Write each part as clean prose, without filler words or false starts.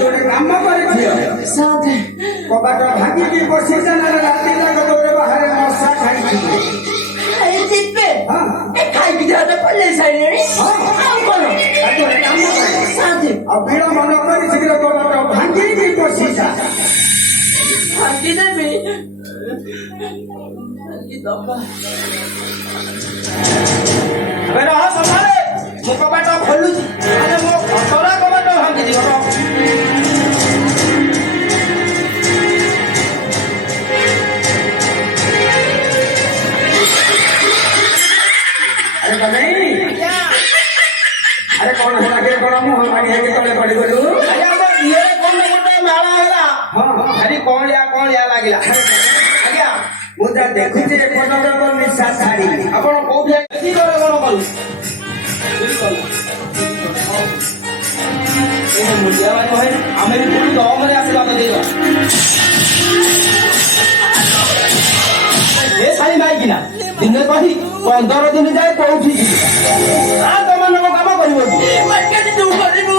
ଗୋଟେ କାମ କରିଦିଅ ସାଥେ କବାଟ ଭାଙ୍ଗିକି ବସି ଚାଲ ରାତି ଯାକ ଗୋଟେ ବାହାରେ ମଶା ଖାଇଥିବେ ଖାଇଯିବେ ଖାଇକି ଦେହ ତ ପଲେଇ ସାରିଲେଣି ଆଉ କଣ ଗୋଟେ କାମ କର ସାଥେ ଆଉ ବିଳମ୍ବ ନ କରି ଶୀଘ୍ର କବାଟ ଭାଙ୍ଗିକି ବସିଯା ଭାଙ୍ଗି ଦେବି ଭାଙ୍ଗି ଦବା ଏବେ ରହ ସଭାରେ ମୁଁ କବାଟ ଖୋଲୁଛି ଆରେ ମୋ ଅସରା କବାଟ ଭାଙ୍ଗିଯିବ ଆରେ ତମେ ଆରେ କଣ ହେଲା କି କଣ ମୁହଁ ମାଗି ହେଇକି ତଳେ ପଡିଗଲୁ ଆରେ ଆମ ଇଏରେ କଣ ଗୋଟେ ମାଳ ହେଲା ଭାରି କଅଁଳିଆ ଲାଗିଲା ଆଜ୍ଞା ମୁଁ ଯା ଦେଖୁଛି ଏପଟରେ ତ ନିଶା ଛାଡି ଆପଣ କୋଉଠି ବେଶୀ କରେ କଣ କରୁ ମୁଣ୍ଡିଆ ମାନେ କହେ ଆମେ ବି ପୁଣି ଦମରେ ଆସିବା ଦେଇଦେବା ଏ ଶାଳି ମାଇକିନା ଦିନେ କହି 15 ଦିନ ଯାଏ କୋଉଠି ତମାନଙ୍କ କାମ କରିବ ତୁ କରିବୁ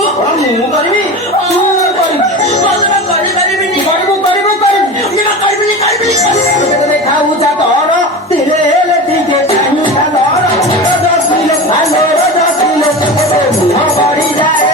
ମୁଁ କରିବି ଖାଉଛା ତର ତିରେ ହେଲେ ଟିକେ ଧର ମୁହଁ ବଢିଯାଏ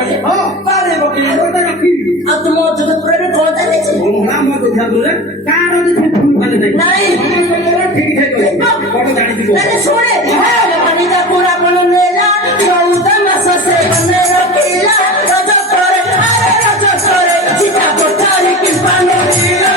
ହଁ ପାରେ ପକେଇ ଗୋଟେ ରଖିବି ଆଉ ତୁମ ଅଯୋଧ୍ୟାପୁରରେ କଣ ଚାଲିଛି? ଆମ ଦୁର୍ଗାପୁରରେ କାହାର ଯଦି ଭୁଲ ଭାଲ ନାହିଁ ନାଇଁ ସମସ୍ତଙ୍କର ଠିକ ଠାକ କଣ ଜାଣିଥିବ ଆରେ ଶୁଣେ ପାଣିଟା ପୁରା କଣ ନେଲା 14 ମାସ ସେ ମନେ ରଖିଲା ରଜ ପରେ ଆରେ ରଜ ପରେ ଚିତା କୋଠାରି କି ପାନ ପିଲା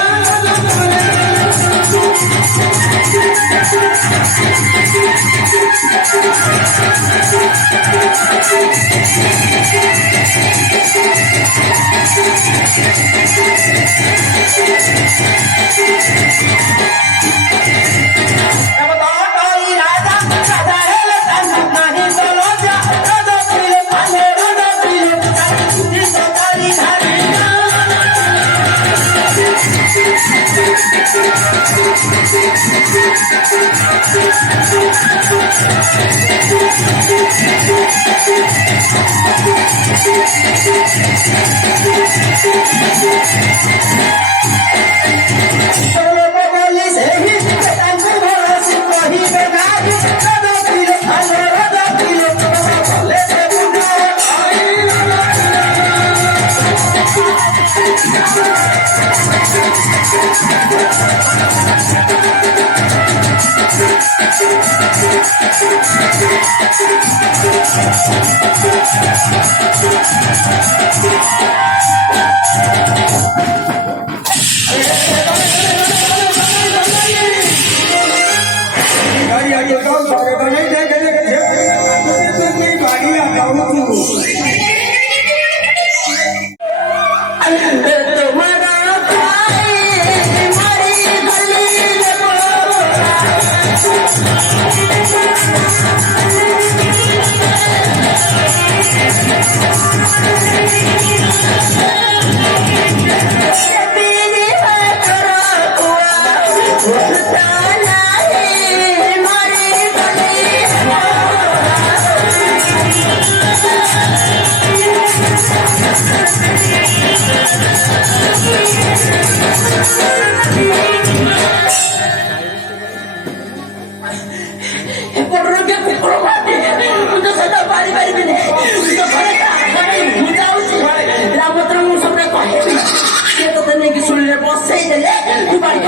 ରାମଚନ୍ଦ୍ର ମୁଁ ସବୁବେଳେ କହିବି ସେ ତତେ ନେଇକି ଶୁଣିଲେ ବସେଇ ଦେଲେ ତୁ ବାଡ଼ି